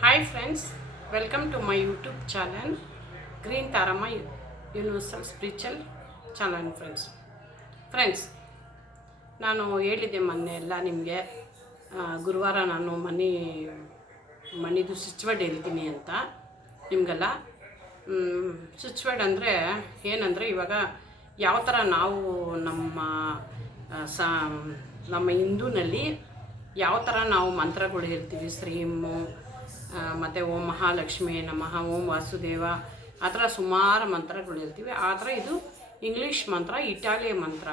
Hi friends, welcome to my YouTube channel Green Tarama Universal Spiritual Channel friends ನಾನು ಹೇಳಿದ್ದೆ ಮೊನ್ನೆ ಎಲ್ಲ ನಿಮಗೆ ಗುರುವಾರ ನಾನು ಮನಿದು ಸ್ವಿಚ್ ವರ್ಡ್ ಹೇಳ್ತೀನಿ ಅಂತ ನಿಮಗೆಲ್ಲ ಸ್ವಿಚ್ ವರ್ಡ್ ಅಂದರೆ ಏನಂದರೆ ಇವಾಗ ಯಾವ ಥರ ನಾವು ನಮ್ಮ ಹಿಂದೂನಲ್ಲಿ ಯಾವ ಥರ ನಾವು ಮಂತ್ರಗಳು ಹೇಳ್ತೀವಿ ಶ್ರೀಮು ಮತ್ತು ಓಂ ಮಹಾಲಕ್ಷ್ಮಿ ನಮಃ ಓಂ ವಾಸುದೇವ ಆ ಥರ ಸುಮಾರು ಮಂತ್ರಗಳು ಹೇಳ್ತೀವಿ. ಆ ಥರ ಇದು ಇಂಗ್ಲೀಷ್ ಮಂತ್ರ, ಇಟಾಲಿಯ ಮಂತ್ರ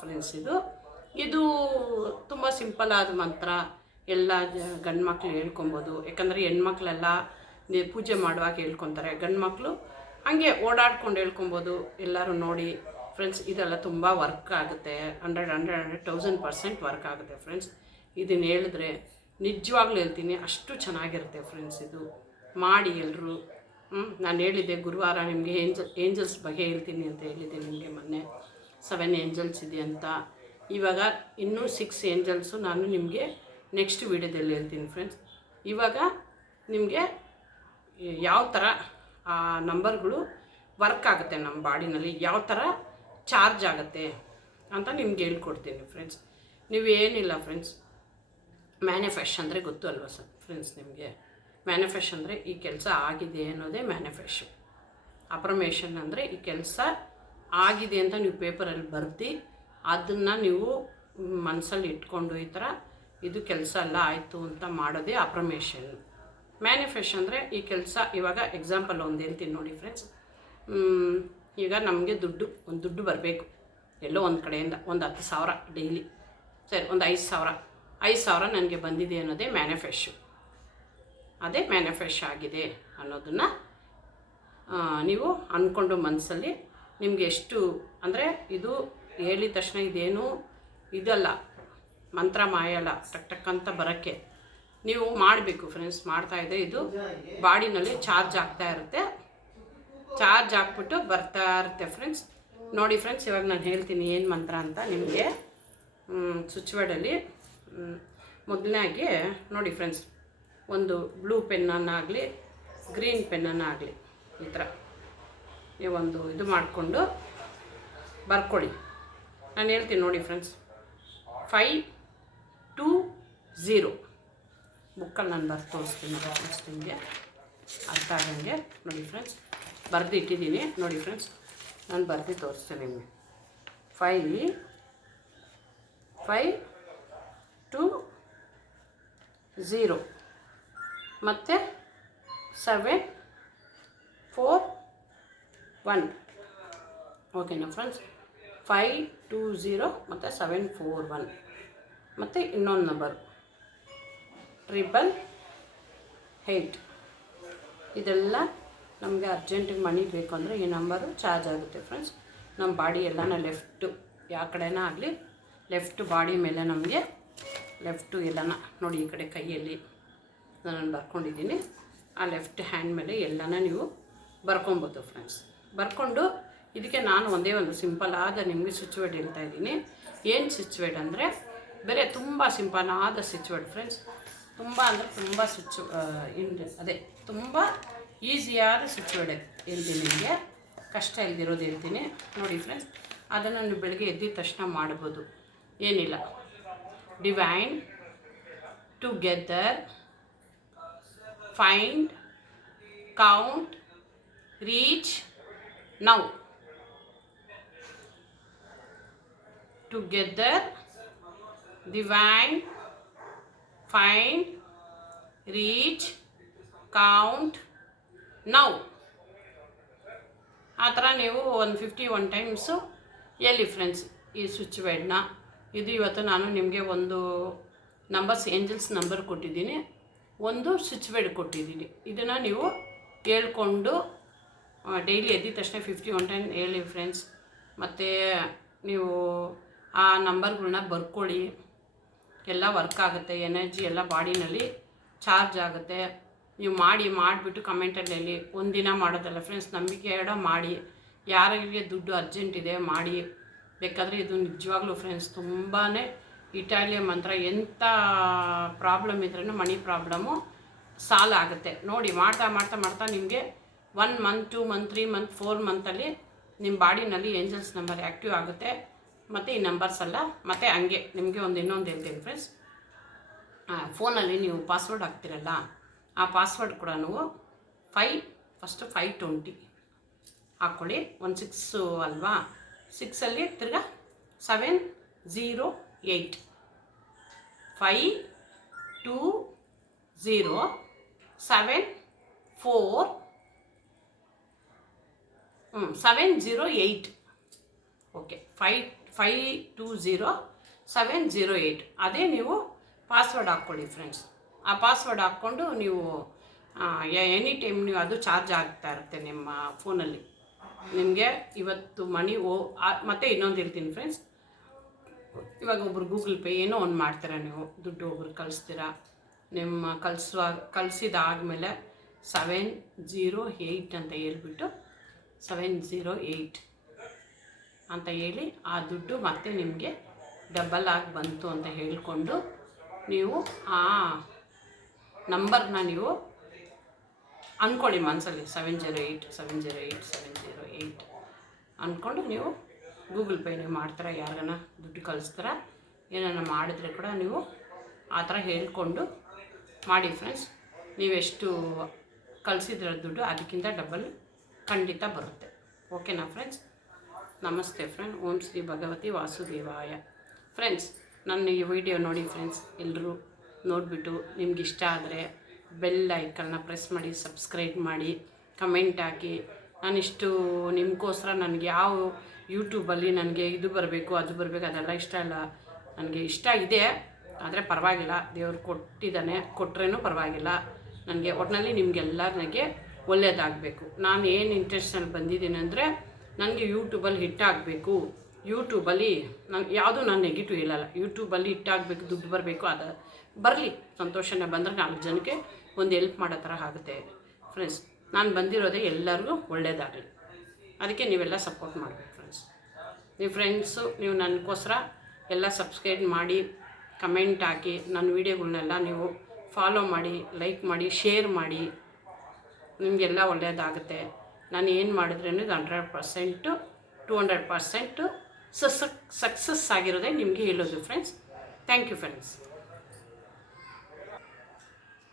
ಫ್ರೆಂಡ್ಸ್. ಇದು ತುಂಬ ಸಿಂಪಲ್ ಆದ ಮಂತ್ರ. ಎಲ್ಲ ಗಂಡು ಮಕ್ಕಳು ಹೇಳ್ಕೊಬೋದು. ಯಾಕಂದರೆ ಹೆಣ್ಮಕ್ಳೆಲ್ಲ ಪೂಜೆ ಮಾಡುವಾಗ ಹೇಳ್ಕೊತಾರೆ, ಗಂಡು ಮಕ್ಕಳು ಹಾಗೆ ಓಡಾಡ್ಕೊಂಡು ಹೇಳ್ಕೊಬೋದು. ಎಲ್ಲರೂ ನೋಡಿ ಫ್ರೆಂಡ್ಸ್, ಇದೆಲ್ಲ ತುಂಬ ವರ್ಕ್ ಆಗುತ್ತೆ. 100,000% ವರ್ಕ್ ಆಗುತ್ತೆ ಫ್ರೆಂಡ್ಸ್. ಇದನ್ನು ಹೇಳಿದ್ರೆ ನಿಜವಾಗ್ಲೂ ಹೇಳ್ತೀನಿ, ಅಷ್ಟು ಚೆನ್ನಾಗಿರುತ್ತೆ ಫ್ರೆಂಡ್ಸ್. ಇದು ಮಾಡಿ ಎಲ್ಲರೂ. ನಾನು ಹೇಳಿದ್ದೆ ಗುರುವಾರ ನಿಮಗೆ ಏಂಜಲ್ಸ್ ಬಗ್ಗೆ ಹೇಳ್ತೀನಿ ಅಂತ ಹೇಳಿದ್ದೆ ನಿಮಗೆ ಮೊನ್ನೆ. 7 ಏಂಜಲ್ಸ್ ಇದೆ ಅಂತ. ಇವಾಗ ಇನ್ನೂ 6 ಏಂಜಲ್ಸು ನಾನು ನಿಮಗೆ ನೆಕ್ಸ್ಟ್ ವೀಡಿಯೋದಲ್ಲಿ ಹೇಳ್ತೀನಿ ಫ್ರೆಂಡ್ಸ್. ಇವಾಗ ನಿಮಗೆ ಯಾವ ಥರ ಆ ನಂಬರ್ಗಳು ವರ್ಕ್ ಆಗುತ್ತೆ ನಮ್ಮ ಬಾಡಿನಲ್ಲಿ, ಯಾವ ಥರ ಚಾರ್ಜ್ ಆಗುತ್ತೆ ಅಂತ ನಿಮ್ಗೆ ಹೇಳ್ಕೊಡ್ತೀನಿ ಫ್ರೆಂಡ್ಸ್. ನೀವೇನಿಲ್ಲ ಫ್ರೆಂಡ್ಸ್, ಮ್ಯಾನಿಫೆಸ್ಟ್ ಅಂದರೆ ಗೊತ್ತು ಅಲ್ವಾ ಫ್ರೆಂಡ್ಸ್ ನಿಮಗೆ? ಮ್ಯಾನಿಫೆಸ್ಟ್ ಅಂದರೆ ಈ ಕೆಲಸ ಆಗಿದೆ ಅನ್ನೋದೇ ಮ್ಯಾನಿಫೆಸ್ಟ್. ಅಫರ್ಮೇಷನ್ ಅಂದರೆ ಈ ಕೆಲಸ ಆಗಿದೆ ಅಂತ ನೀವು ಪೇಪರಲ್ಲಿ ಬರ್ದು ಅದನ್ನು ನೀವು ಮನಸ್ಸಲ್ಲಿ ಇಟ್ಕೊಂಡು ಈ ಥರ ಇದು ಕೆಲಸ ಎಲ್ಲ ಆಯಿತು ಅಂತ ಮಾಡೋದೇ ಅಫರ್ಮೇಷನ್. ಮ್ಯಾನಿಫೆಸ್ಟ್ ಅಂದರೆ ಈ ಕೆಲಸ. ಇವಾಗ ಎಕ್ಸಾಂಪಲ್ ಒಂದು ಹೇಳ್ತೀನಿ ನೋಡಿ ಫ್ರೆಂಡ್ಸ್. ಈಗ ನಮಗೆ ಒಂದು ದುಡ್ಡು ಬರಬೇಕು ಎಲ್ಲೋ ಒಂದು ಕಡೆಯಿಂದ, ಒಂದು 10,000 ಡೈಲಿ, ಸರಿ ಒಂದು 5,000 ನನಗೆ ಬಂದಿದೆ ಅನ್ನೋದೇ ಮ್ಯಾನಿಫೆಸ್ಟ್. ಅದೇ ಮ್ಯಾನಿಫೆಸ್ಟ್ ಆಗಿದೆ ಅನ್ನೋದನ್ನು ನೀವು ಅಂದ್ಕೊಂಡು ಮನಸ್ಸಲ್ಲಿ ನಿಮಗೆ ಎಷ್ಟು ಅಂದರೆ ಇದು ಹೇಳಿದ ತಕ್ಷಣ ಇದೇನು ಇದಲ್ಲ, ಮಂತ್ರ ಮಾಯಲ್ಲ, ಟಕ್ ಅಂತ ಬರೋಕ್ಕೆ ನೀವು ಮಾಡಬೇಕು ಫ್ರೆಂಡ್ಸ್. ಮಾಡ್ತಾಯಿದ್ರೆ ಇದು ಬಾಡಿನಲ್ಲಿ ಚಾರ್ಜ್ ಆಗ್ತಾ ಇರುತ್ತೆ. ಚಾರ್ಜ್ ಹಾಕ್ಬಿಟ್ಟು ಬರ್ತಾ ಇರುತ್ತೆ ಫ್ರೆಂಡ್ಸ್. ನೋಡಿ ಫ್ರೆಂಡ್ಸ್, ಇವಾಗ ನಾನು ಹೇಳ್ತೀನಿ ಏನು ಮಂತ್ರ ಅಂತ ನಿಮಗೆ. ಸ್ವಿಚ್ ವರ್ಡಲ್ಲಿ ಮೊದಲನೇಗೆ ನೋಡಿ ಫ್ರೆಂಡ್ಸ್, ಒಂದು ಬ್ಲೂ ಪೆನ್ನನ್ನಾಗಲಿ ಗ್ರೀನ್ ಪೆನ್ನನ್ನಾಗಲಿ ಈ ಥರ ನೀವೊಂದು ಇದು ಮಾಡಿಕೊಂಡು ಬರ್ಕೊಳ್ಳಿ. ನಾನು ಹೇಳ್ತೀನಿ ನೋಡಿ ಫ್ರೆಂಡ್ಸ್. 520 ಬುಕ್ಕಲ್ಲಿ ನಾನು ಬರ್ದು ತೋರಿಸ್ತೀನಿ ಫ್ರೆಂಡ್ಸ್, ನಿಮಗೆ ಅರ್ಥ ಆಗಂಗೆ. ನೋಡಿ ಫ್ರೆಂಡ್ಸ್, ಬರೆದು ಇಟ್ಟಿದ್ದೀನಿ ನೋಡಿ ಫ್ರೆಂಡ್ಸ್, ನಾನು ಬರೆದು ತೋರಿಸ್ತೀನಿ ನಿಮಗೆ. 520 ಮತ್ತು 741. ಓಕೆನಾ ಫ್ರೆಂಡ್ಸ್? 520 ಮತ್ತು 741 ಮತ್ತು ಇನ್ನೊಂದು ನಂಬರು 888. ಇದೆಲ್ಲ ನಮಗೆ ಅರ್ಜೆಂಟಿಗೆ ಮನಿ ಬೇಕು ಅಂದರೆ ಈ ನಂಬರು ಚಾರ್ಜ್ ಆಗುತ್ತೆ ಫ್ರೆಂಡ್ಸ್. ನಮ್ಮ ಬಾಡಿ ಎಲ್ಲನ ಲೆಫ್ಟು ಯಾವ ಕಡೆನ ಆಗಲಿ, ಲೆಫ್ಟ್ ಬಾಡಿ ಮೇಲೆ ನಮಗೆ ಲೆಫ್ಟು ಎಲ್ಲನ ನೋಡಿ, ಈ ಕಡೆ ಕೈಯಲ್ಲಿ ನಾನು ಬರ್ಕೊಂಡಿದ್ದೀನಿ. ಆ ಲೆಫ್ಟ್ ಹ್ಯಾಂಡ್ ಮೇಲೆ ಎಲ್ಲನ ನೀವು ಬರ್ಕೊಬೋದು ಫ್ರೆಂಡ್ಸ್. ಬರ್ಕೊಂಡು ಇದಕ್ಕೆ ನಾನು ಒಂದೇ ಒಂದು ಸಿಂಪಲ್ ಆದ ನಿಮಗೆ ಸ್ವಿಚ್ ವರ್ಡ್ ಹೇಳ್ತಾ ಇದ್ದೀನಿ. ಏನು ಸ್ವಿಚ್ ವರ್ಡ್ ಅಂದರೆ ಬೇರೆ ತುಂಬ ಸಿಂಪಲ್ ಆದ ಸ್ವಿಚ್ ವರ್ಡ್ ಫ್ರೆಂಡ್ಸ್. ತುಂಬ ಅಂದರೆ ತುಂಬ ಅದೇ ತುಂಬ ಈಸಿಯಾದ ಸ್ವಿಚ್ ವರ್ಡ್ ಹೇಳ್ತೀನಿ ನಿಮಗೆ, ಕಷ್ಟ ಇಲ್ದಿರೋದು ಹೇಳ್ತೀನಿ ನೋಡಿ ಫ್ರೆಂಡ್ಸ್. ಅದನ್ನು ನೀವು ಬೆಳಗ್ಗೆ ಎದ್ದಿದ ತಕ್ಷಣ ಮಾಡ್ಬೋದು, ಏನಿಲ್ಲ. Divine together, find, count, reach, now. Together, divine, find, reach, count, now. ಆ ಥರ ನೀವು ಒಂದು 51 ಟೈಮ್ಸು ಹೇಳಿ ಫ್ರೆಂಡ್ಸ್ ಈ ಸ್ವಿಚ್ ವರ್ಡ್ನ. ಇದು ಇವತ್ತು ನಾನು ನಿಮಗೆ ಒಂದು ಏಂಜಲ್ಸ್ ನಂಬರ್ ಕೊಟ್ಟಿದ್ದೀನಿ, ಒಂದು ಸ್ವಿಚ್ ವರ್ಡ್ ಕೊಟ್ಟಿದ್ದೀನಿ. ಇದನ್ನು ನೀವು ಹೇಳ್ಕೊಂಡು ಡೈಲಿ ಎದ್ದಿದ ತಕ್ಷಣ 51 ಟೈಮ್ ಹೇಳಿ ಫ್ರೆಂಡ್ಸ್. ಮತ್ತು ನೀವು ಆ ನಂಬರ್ಗಳನ್ನ ಬರ್ಕೊಳ್ಳಿ. ಎಲ್ಲ ವರ್ಕ್ ಆಗುತ್ತೆ, ಎನರ್ಜಿ ಎಲ್ಲ ಬಾಡಿನಲ್ಲಿ ಚಾರ್ಜ್ ಆಗುತ್ತೆ. ನೀವು ಮಾಡಿಬಿಟ್ಟು ಕಮೆಂಟಲ್ಲಿ ಹೇಳಿ. ಒಂದಿನ ಮಾಡೋದಲ್ಲ ಫ್ರೆಂಡ್ಸ್, ನಂಬಿಕೆ ಮಾಡಿ. ಯಾರಿಗೆ ದುಡ್ಡು ಅರ್ಜೆಂಟ್ ಇದೆ ಮಾಡಿ. ಬೇಕಾದರೆ ಇದು ನಿಜವಾಗ್ಲೂ ಫ್ರೆಂಡ್ಸ್ ತುಂಬಾ ಇಟಾಲಿಯ ಮಂತ್ರ. ಎಂಥ ಪ್ರಾಬ್ಲಮ್ ಇದ್ರೂ, ಮನಿ ಪ್ರಾಬ್ಲಮ್ಮು ಸಾಲ ಆಗುತ್ತೆ. ನೋಡಿ ಮಾಡ್ತಾ ಮಾಡ್ತಾ ಮಾಡ್ತಾ ನಿಮಗೆ 1 ಮಂತ್ 2 ಮಂತ್ 3 ಮಂತ್ 4 ಮಂತಲ್ಲಿ ನಿಮ್ಮ ಬಾಡಿನಲ್ಲಿ ಏಂಜಲ್ಸ್ ನಂಬರ್ ಆ್ಯಕ್ಟಿವ್ ಆಗುತ್ತೆ. ಮತ್ತು ಈ ನಂಬರ್ಸ್ ಎಲ್ಲ ಮತ್ತು ಹಂಗೆ ನಿಮಗೆ ಇನ್ನೊಂದು ಹೇಳ್ತೀನಿ ಫ್ರೆಂಡ್ಸ್, ಫೋನಲ್ಲಿ ನೀವು ಪಾಸ್ವರ್ಡ್ ಹಾಕ್ತಿರಲ್ಲ, ಆ ಪಾಸ್ವರ್ಡ್ ಕೂಡ ನೀವು 520 ಹಾಕ್ಕೊಳ್ಳಿ. 16 ಅಲ್ವಾ, 6ಅಲ್ಲಿ ತಿರ್ಗಾ 708 520 ಓಕೆ 520 ಅದೇ ನೀವು ಪಾಸ್ವರ್ಡ್ ಹಾಕ್ಕೊಳ್ಳಿ ಫ್ರೆಂಡ್ಸ್. ಆ ಪಾಸ್ವರ್ಡ್ ಹಾಕ್ಕೊಂಡು ನೀವು ಎನಿ ಟೈಮ್ ನೀವು ಅದು ಚಾರ್ಜ್ ಆಗ್ತಾ ಇರುತ್ತೆ ನಿಮ್ಮ ಫೋನಲ್ಲಿ. ನಿಮಗೆ ಇವತ್ತು ಮನಿ ಮತ್ತು ಇನ್ನೊಂದು ಹೇಳ್ತೀನಿ ಫ್ರೆಂಡ್ಸ್, ಇವಾಗ ಒಬ್ರು ಗೂಗಲ್ ಪೇ ಏನೋ ಒಂದು ಮಾಡ್ತೀರಾ, ನೀವು ದುಡ್ಡು ಒಬ್ರು ಕಳಿಸ್ತೀರಾ, ನಿಮ್ಮ ಕಳಿಸಿದಾದ್ಮೇಲೆ 708 ಅಂತ ಹೇಳ್ಬಿಟ್ಟು 708 ಅಂತ ಹೇಳಿ ಆ ದುಡ್ಡು ಮತ್ತೆ ನಿಮಗೆ ಡಬಲ್ ಆಗಿ ಬಂತು ಅಂತ ಹೇಳಿಕೊಂಡು ನೀವು ಆ ನಂಬರ್ನ ನೀವು ಅಂದ್ಕೊಳ್ಳಿ ಮನಸ್ಸಲ್ಲಿ 708 ಅಂದ್ಕೊಂಡು ನೀವು ಗೂಗಲ್ ಪೇ ನೀವು ಮಾಡ್ತೀರಾ, ಯಾರಿಗಾನ ದುಡ್ಡು ಕಳಿಸ್ತೀರ, ಏನಾರ ಮಾಡಿದ್ರೆ ಕೂಡ ನೀವು ಆ ಥರ ಹೇಳ್ಕೊಂಡು ಮಾಡಿ ಫ್ರೆಂಡ್ಸ್. ನೀವೆಷ್ಟು ಕಳಿಸಿದ್ರೆ ದುಡ್ಡು ಅದಕ್ಕಿಂತ ಡಬಲ್ ಖಂಡಿತ ಬರುತ್ತೆ. ಓಕೆನಾ ಫ್ರೆಂಡ್ಸ್? ನಮಸ್ತೆ ಫ್ರೆಂಡ್. ಓಂ ಶ್ರೀ ಭಗವತಿ ವಾಸುದೇವಾಯ. ಫ್ರೆಂಡ್ಸ್, ನನ್ನ ಈ ವಿಡಿಯೋ ನೋಡಿ ಫ್ರೆಂಡ್ಸ್, ಎಲ್ಲರೂ ನೋಡಿಬಿಟ್ಟು ನಿಮ್ಗೆ ಇಷ್ಟ ಆದರೆ ಬೆಲ್ ಐಕನ್ನ ಪ್ರೆಸ್ ಮಾಡಿ, ಸಬ್ಸ್ಕ್ರೈಬ್ ಮಾಡಿ, ಕಮೆಂಟ್ ಹಾಕಿ. ನಾನಿಷ್ಟು ನಿಮಗೋಸ್ಕರ ನನಗೆ ಯಾವ ಯೂಟ್ಯೂಬಲ್ಲಿ ನನಗೆ ಇದು ಬರಬೇಕು ಅದು ಬರಬೇಕು ಅದೆಲ್ಲ ಇಷ್ಟ ಇಲ್ಲ. ನನಗೆ ಇಷ್ಟ ಇದೆ, ಆದರೆ ಪರವಾಗಿಲ್ಲ, ದೇವ್ರು ಕೊಟ್ಟರೇನೂ ಪರವಾಗಿಲ್ಲ. ನನಗೆ ಒಟ್ಟಿನಲ್ಲಿ ನಿಮಗೆಲ್ಲ ನನಗೆ ಒಳ್ಳೆಯದಾಗಬೇಕು. ನಾನು ಏನು ಇಂಟ್ರೆಸ್ಟಲ್ಲಿ ಬಂದಿದ್ದೀನಿ ಅಂದರೆ ನನಗೆ ಯೂಟ್ಯೂಬಲ್ಲಿ ಹಿಟ್ಟಾಗಬೇಕು. ಯೂಟ್ಯೂಬಲ್ಲಿ ಯಾವುದೂ ನಾನು ನೆಗೆಟಿವ್ ಹೇಳಲ್ಲ. ಯೂಟ್ಯೂಬಲ್ಲಿ ಹಿಟ್ಟಾಗಬೇಕು, ದುಡ್ಡು ಬರಬೇಕು, ಅದು ಬರಲಿ, ಸಂತೋಷನೇ ಬಂದರೆ 4 ಜನಕ್ಕೆ ಒಂದು ಹೆಲ್ಪ್ ಮಾಡೋ ಥರ ಆಗುತ್ತೆ ಫ್ರೆಂಡ್ಸ್. ನಾನು ಬಂದಿರೋದೇ ಎಲ್ಲರಿಗೂ ಒಳ್ಳೆಯದಾಗಲಿ, ಅದಕ್ಕೆ ನೀವೆಲ್ಲ ಸಪೋರ್ಟ್ ಮಾಡಬೇಕು ಫ್ರೆಂಡ್ಸ್. ನೀವು ನನಗೋಸ್ಕರ ಎಲ್ಲ ಸಬ್ಸ್ಕ್ರೈಬ್ ಮಾಡಿ, ಕಮೆಂಟ್ ಹಾಕಿ, ನನ್ನ ವೀಡಿಯೋಗಳನ್ನೆಲ್ಲ ನೀವು ಫಾಲೋ ಮಾಡಿ, ಲೈಕ್ ಮಾಡಿ, ಶೇರ್ ಮಾಡಿ. ನಿಮಗೆಲ್ಲ ಒಳ್ಳೆಯದಾಗುತ್ತೆ. ನಾನು ಏನು ಮಾಡಿದ್ರೂ 100% 200% ಸಕ್ಸಸ್ ಆಗಿರೋದೇ ನಿಮಗೆ ಹೇಳೋದು ಫ್ರೆಂಡ್ಸ್. Thank you friends.